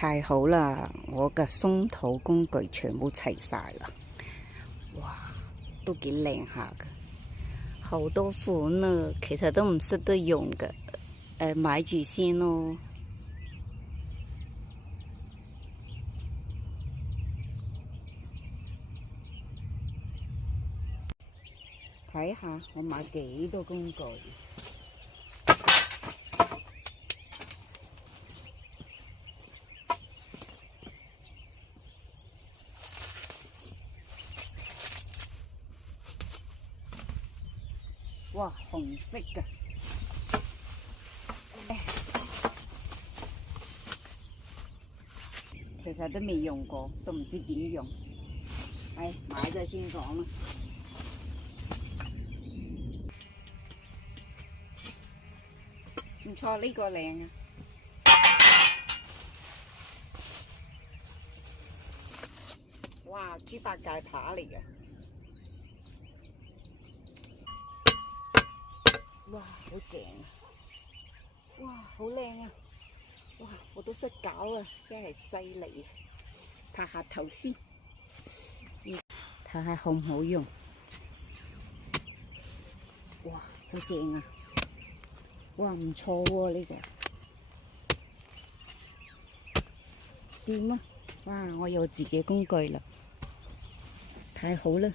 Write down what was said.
太好啦！我嘅鬆土工具全部齊晒啦，哇，都幾靚下㗎，好多款啊，其實都唔識得用㗎，買住先咯。睇下我買幾多工具。哇，紅色嘅，其實都未用過，都唔知點用。買咗先講啦。唔錯，呢個靚啊！哇，豬八戒扒嚟嘅。哇，好正啊！哇，好靚啊！哇，我都識搞啊，真係犀利！拍下頭先，睇下好唔好用。哇，好正啊！哇，唔錯喎呢個，掂啊！哇，我有自己工具啦，太好啦！